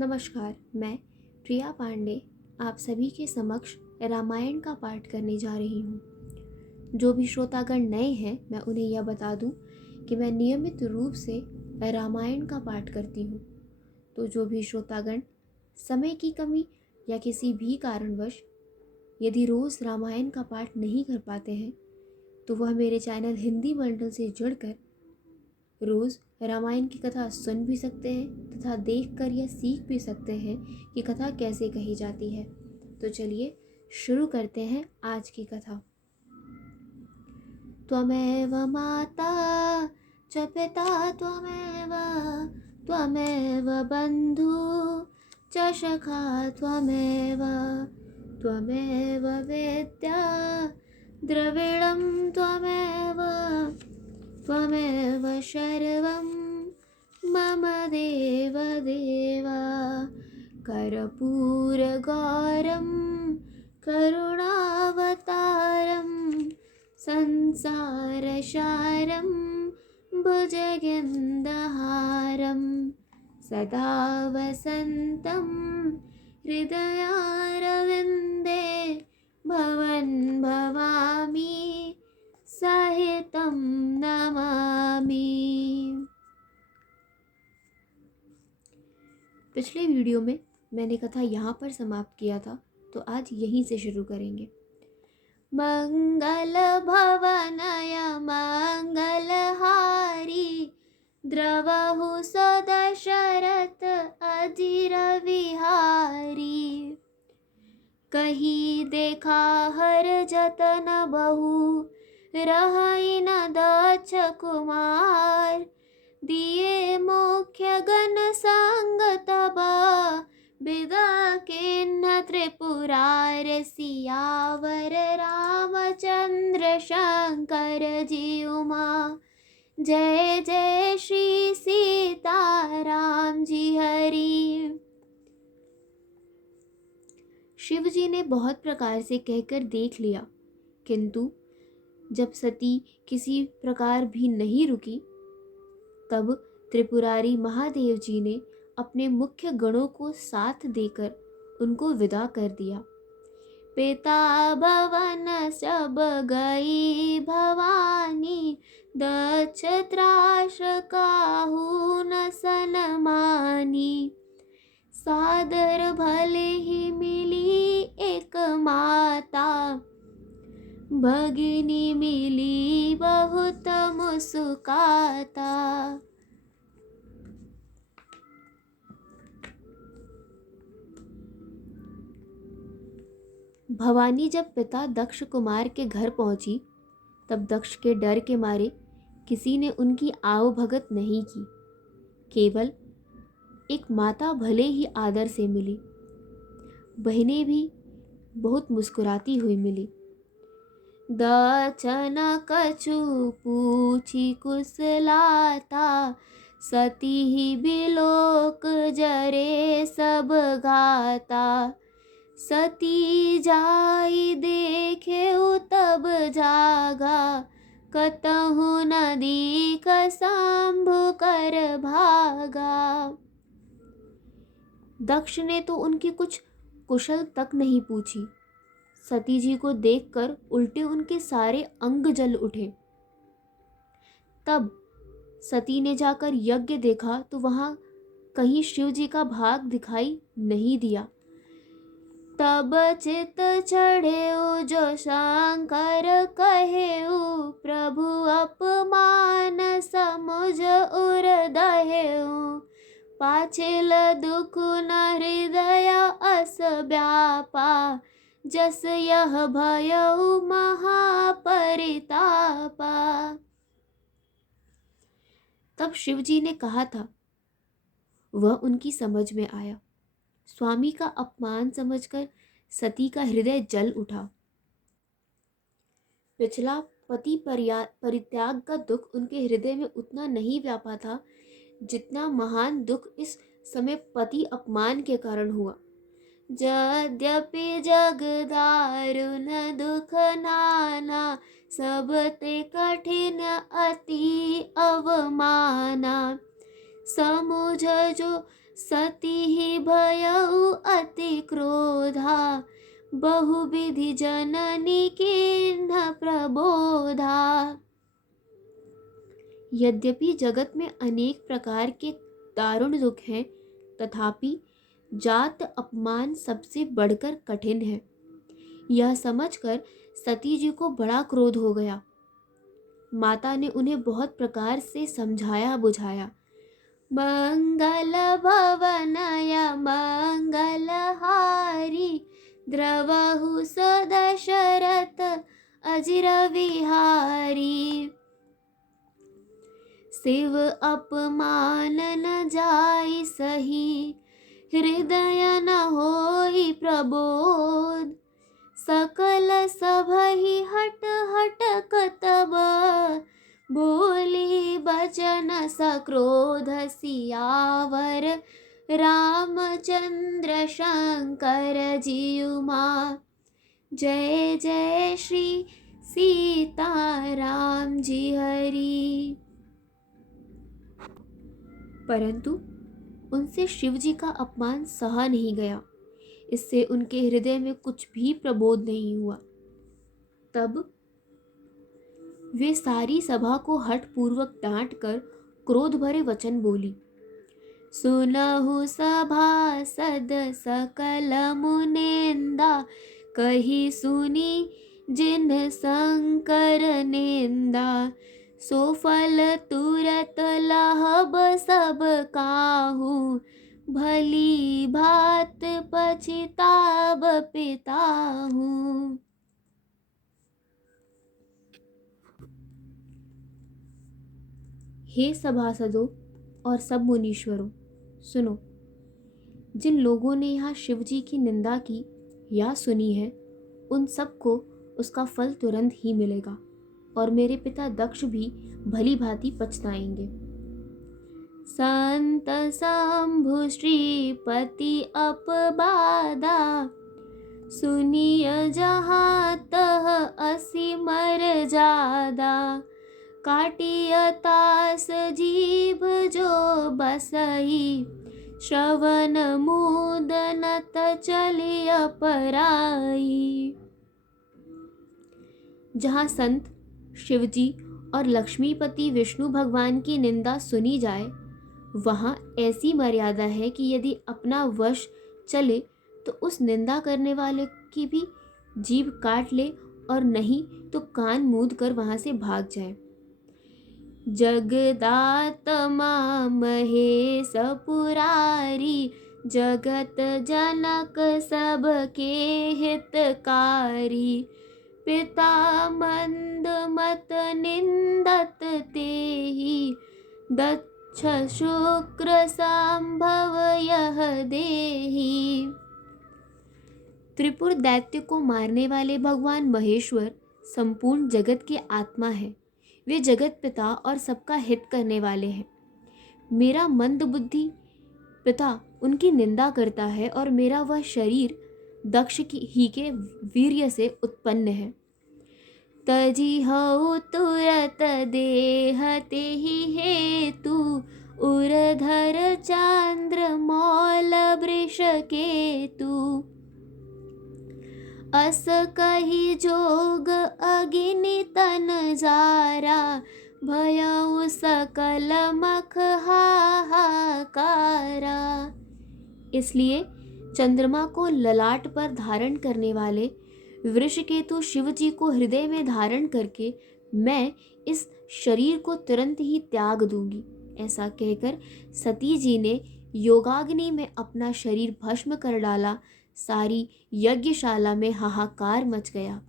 नमस्कार, मैं प्रिया पांडे आप सभी के समक्ष रामायण का पाठ करने जा रही हूँ। जो भी श्रोतागण नए हैं, मैं उन्हें यह बता दूँ कि मैं नियमित रूप से रामायण का पाठ करती हूँ। तो जो भी श्रोतागण समय की कमी या किसी भी कारणवश यदि रोज़ रामायण का पाठ नहीं कर पाते हैं, तो वह मेरे चैनल हिंदी मंडल से जुड़कर रोज़ रामायण की कथा सुन भी सकते हैं तथा देखकर यह सीख भी सकते हैं कि कथा कैसे कही जाती है। तो चलिए शुरू करते हैं आज की कथा। त्वमेव माता च पिता त्वमेव त्वमेव बन्धु च सखा त्वमेव त्वमेव वेद्या द्रविणं त्वमेव त्वमेव सर्वं मम देवदेव कर्पूरगौरं करुणावतारं संसारसारं भुजगेन्दहारं सदा वसन्तं हृदयारविन्दे भवन् भवामि सहितं नमामि। पिछले वीडियो में मैंने कथा यहाँ पर समाप्त किया था, तो आज यहीं से शुरू करेंगे। मंगल भवनय मंगलहारी द्रवहु सदशरथ अजिर विहारी। कही देखा हर जतन बहु रहई न दक्ष कुमार। दिए मुख्य गण संग तब बिदा किन्ह त्रिपुरार। सियावर रामचंद्र शंकर जी उमा। जय जय श्री सीताराम जी हरि। शिव जी ने बहुत प्रकार से कहकर देख लिया, किंतु जब सती किसी प्रकार भी नहीं रुकी, तब त्रिपुरारी महादेव जी ने अपने मुख्य गणों को साथ देकर उनको विदा कर दिया। पिता भवन सब गई भवानी। दक्ष त्रास काहू न सनमानी। सादर भले ही मिली एक माता। भगिनी मिली बहुत मुस्काता। भवानी जब पिता दक्ष कुमार के घर पहुंची, तब दक्ष के डर के मारे किसी ने उनकी आवभगत नहीं की। केवल एक माता भले ही आदर से मिली। बहनें भी बहुत मुस्कुराती हुई मिली। दचन कछु पूछी कुशलाता। सती ही बिलोक जरे सब गाता। सती जाई देखे तब जागा। कतहु न दीख शंभु कर भागा। दक्ष ने तो उनकी कुछ कुशल तक नहीं पूछी। सती जी को देखकर उल्टे उनके सारे अंग जल उठे। तब सती ने जाकर यज्ञ देखा तो वहां कहीं शिव जी का भाग दिखाई नहीं दिया। तब चित चढ़े जो शंकर कहेऊ। प्रभु अपमान समुझ उर दहेऊ। पाछिल दुख न हृदय अस व्यापा। जस यह भयऊ महापरितापा। तब शिव जी ने कहा था, वह उनकी समझ में आया। स्वामी का अपमान समझकर सती का हृदय जल उठा। पिछला पति परित्याग का दुख उनके हृदय में उतना नहीं व्यापा था जितना महान दुख इस समय पति अपमान के कारण हुआ। यद्यपि जग दारुण दुख नाना। सब ते कठिन अति अवमाना। समुझ जो सती भयउ अति क्रोधा, बहुविधि जननी कीन्ह प्रबोधा। यद्यपि जगत में अनेक प्रकार के दारुण दुख हैं, तथापि जात अपमान सबसे बढ़कर कठिन है। यह समझकर सती जी को बड़ा क्रोध हो गया। माता ने उन्हें बहुत प्रकार से समझाया बुझाया। मंगल भवनय मंगलहारी, द्रवहु सदशरथ अजिर विहारी। शिव अपमान न जाय सही, हृदय न होई प्रबोध। सकल सभहि हट हट कतब, बोली बचन सक्रोध सियावर। रामचंद्र शंकर जीउमा, जय जय श्री सीताराम जी हरि। परंतु उनसे शिवजी का अपमान सहा नहीं गया। इससे उनके हृदय में कुछ भी प्रबोध नहीं हुआ। तब वे सारी सभा को हठपूर्वक डांट कर क्रोध भरे वचन बोली। सुनहु सभासद सकल मुनिंदा, कही सुनी जिन्ह शंकर निंदा। सो फल तुरत लहब सब काहू, भली भात पछिताब पिताहू। हे सभासदों और सब मुनीश्वरों, सुनो। जिन लोगों ने यहाँ शिवजी की निंदा की या सुनी है, उन सबको उसका फल तुरंत ही मिलेगा और मेरे पिता दक्ष भी भली भांति पछताएंगे। संत शंभु श्रीपति अपबादा, सुनिय जहाँ तह असी मर्यादा। काटिय तास जीभ जो बसई, श्रवण मुदनत चलिय पराई। जहाँ संत शिवजी और लक्ष्मीपति विष्णु भगवान की निंदा सुनी जाए, वहाँ ऐसी मर्यादा है कि यदि अपना वश चले तो उस निंदा करने वाले की भी जीभ काट ले और नहीं तो कान मूंद कर वहाँ से भाग जाए। जगदात्मा महेश पुरारी, जगत जनक सबके हितकारी। पिता मंद मत निंदत तेहि, दक्ष शुक्र संभव यह देहि। त्रिपुर दैत्य को मारने वाले भगवान महेश्वर संपूर्ण जगत के आत्मा है। वे जगत पिता और सबका हित करने वाले हैं। मेरा मंद बुद्धि पिता उनकी निंदा करता है और मेरा वह शरीर दक्ष ही के वीर्य से उत्पन्न है। तजी हऊ तुरत देह तेहि हेतु, उरधर चांद्र मौल वृष केतु। अस कही जोग अगिनि तन जारा, भयउ सकल मख हाहाकारा। इसलिए चंद्रमा को ललाट पर धारण करने वाले वृषकेतु शिव जी को हृदय में धारण करके मैं इस शरीर को तुरंत ही त्याग दूंगी। ऐसा कहकर सती जी ने योगाग्नि में अपना शरीर भस्म कर डाला। सारी यज्ञशाला में हाहाकार मच गया।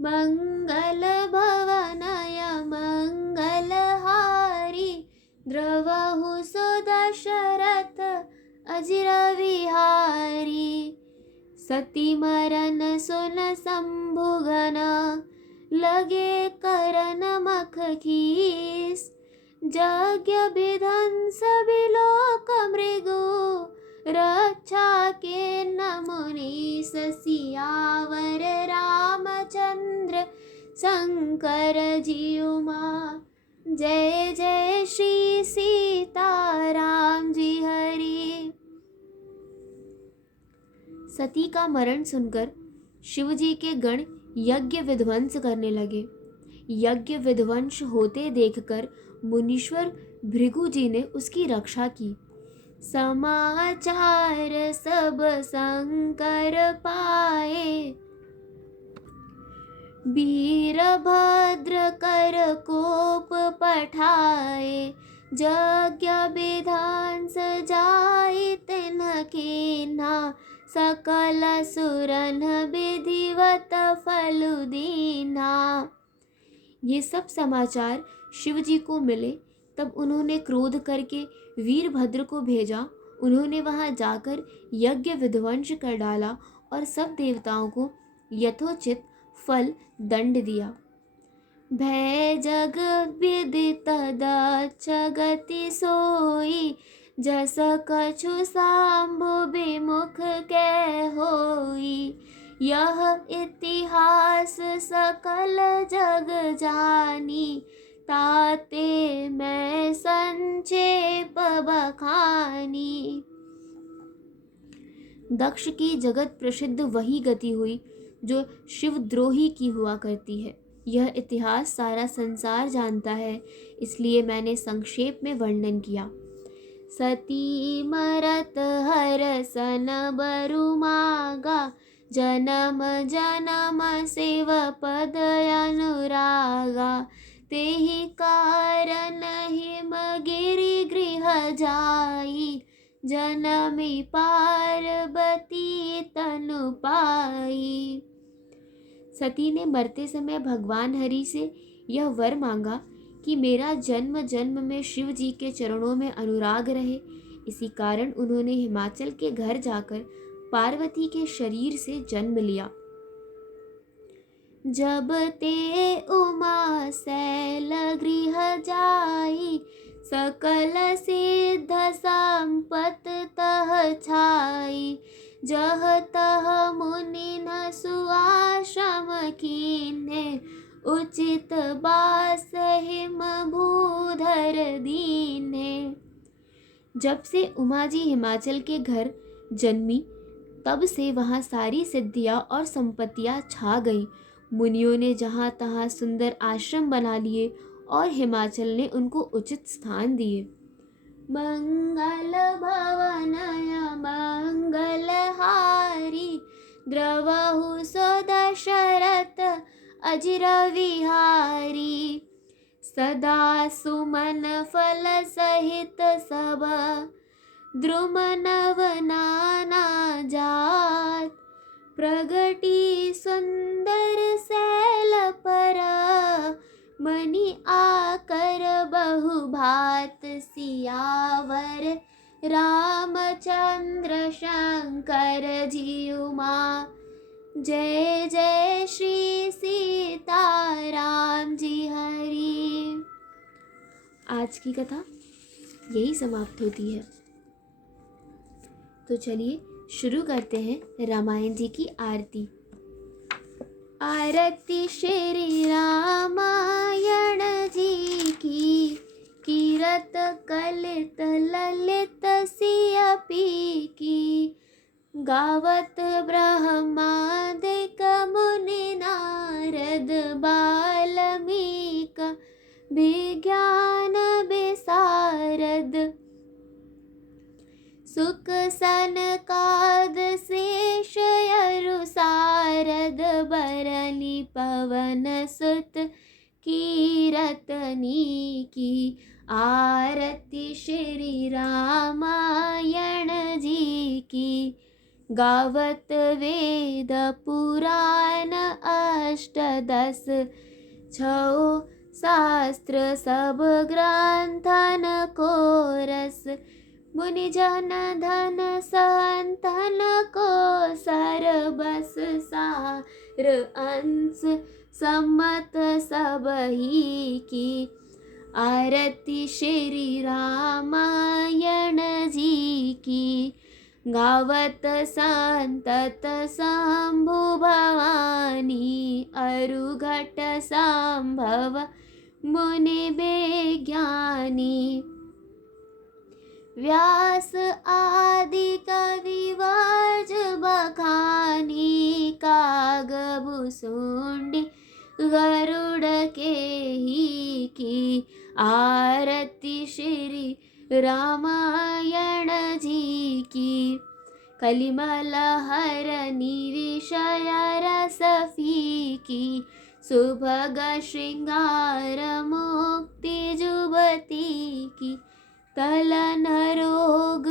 मंगल भवनय मंगलहारी, द्रवहु सुदशरथ अजिर विहारी। सती मरन सुन शंभुगन, लगे करन मख खीस। यज्ञ विध्वंस विलोक मृगु, रक्षा के न मुनीस। सियावर रामचंद्र शंकर जीउमा, जय जय श्री सीताराम जी हरि। सती का मरण सुनकर शिवजी के गण यज्ञ विध्वंस करने लगे। यज्ञ विध्वंस होते देखकर मुनीश्वर भृगु जी ने उसकी रक्षा की। समाचार सब शंकर पाए, वीरभद्र कर कोप पठाए। यज्ञ विधान सजाए तिनके ना, सकल सुरन विधिवत फल दीना। ये सब समाचार शिव जी को मिले तब उन्होंने क्रोध करके वीरभद्र को भेजा। उन्होंने वहां जाकर यज्ञ विध्वंस कर डाला और सब देवताओं को यथोचित फल दंड दिया। भय जग विदित दक्ष गति सोई, जस कछु सांभु विमुख कै होई। यह इतिहास सकल जग जानी, ताते मैं संक्षेप बखानी। दक्ष की जगत प्रसिद्ध वही गति हुई जो शिवद्रोही की हुआ करती है। यह इतिहास सारा संसार जानता है, इसलिए मैंने संक्षेप में वर्णन किया। सती मरत हर सन बरु मागा, जन्म जन्म शिव पद अनुरागा। तेहि कारण हिमगिरि गृह जाई, जनमी पार्वती तनु पाई। सती ने मरते समय भगवान हरि से यह वर मांगा कि मेरा जन्म जन्म में शिव जी के चरणों में अनुराग रहे। इसी कारण उन्होंने हिमाचल के घर जाकर पार्वती के शरीर से जन्म लिया। जब ते उमा शैल गृह जाई, सकल सिद्ध संपत तह छाई। जह तह मुनि न सुआश्रम कीन्हे, उचित बास हिम भूधर दीन्हे। जब से उमा जी हिमाचल के घर जन्मी तब से वहाँ सारी सिद्धियाँ और संपत्तियाँ छा गई। मुनियों ने जहाँ तहाँ सुंदर आश्रम बना लिए और हिमाचल ने उनको उचित स्थान दिए। मंगल भवनय मंगलहारी, द्रवहु सो दशरथ अजिर विहारी। सदा सुमन फल सहित सब, द्रुम नव नाना जात। प्रगटी सुंदर शैल पर, मणि आकर बहु भात। सियावर रामचंद्र शंकर जी उमा, जय जय श्री सीता राम जी हरि। आज की कथा यही समाप्त होती है। तो चलिए शुरू करते हैं रामायण जी की आरती। आरती श्री रामायण जी की, कीरत कलित ललित सियपी की। गावत ब्रह्मादिक मुनि नारद, बाल्मीक विज्ञान विशारद। सुख सनकाद शेष यरु सारद, बरनी पवन सुत कीरतनी की। आरती श्री रामायण जी की। गावत वेद पुराण अष्टदश, छौ शास्त्र सब ग्रंथन को रस। मुनि जन धन संतन को सरबस, सार अंश सम्मत सब ही की। आरती श्री रामायण जी की। गावत संतत शंभु भवानी, अरुघट संभव मुनि विज्ञानी। व्यास आदि कवि वर्ज बखानी, मुसुंडी गरुड़ के ही की आरती श्री रामायण जी की। कलिमल हरनि विषय रस फीकी सुभग श्रृंगार मुक्ति जुबती की। तलन रोग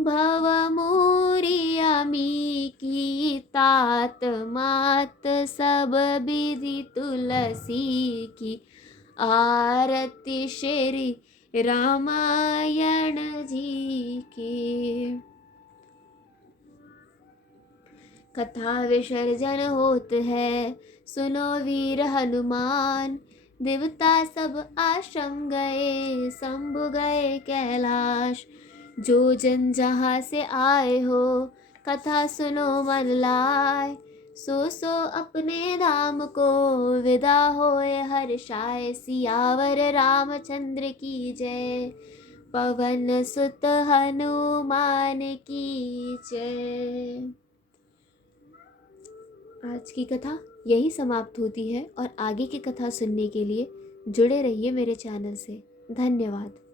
भव मूरियामी की तात मात सब विधि तुलसी की आरती श्री रामायण जी की। कथा विसर्जन होत है सुनो वीर हनुमान। देवता सब आश्रम गए शंभु गए कैलाश। जो जन जहाँ से आए हो कथा सुनो मन लाए। सो अपने धाम को विदा होए हर्षाए। सियावर रामचंद्र की जय पवन सुत हनुमान की जय। आज की कथा यही समाप्त होती है और आगे की कथा सुनने के लिए जुड़े रहिए मेरे चैनल से। धन्यवाद।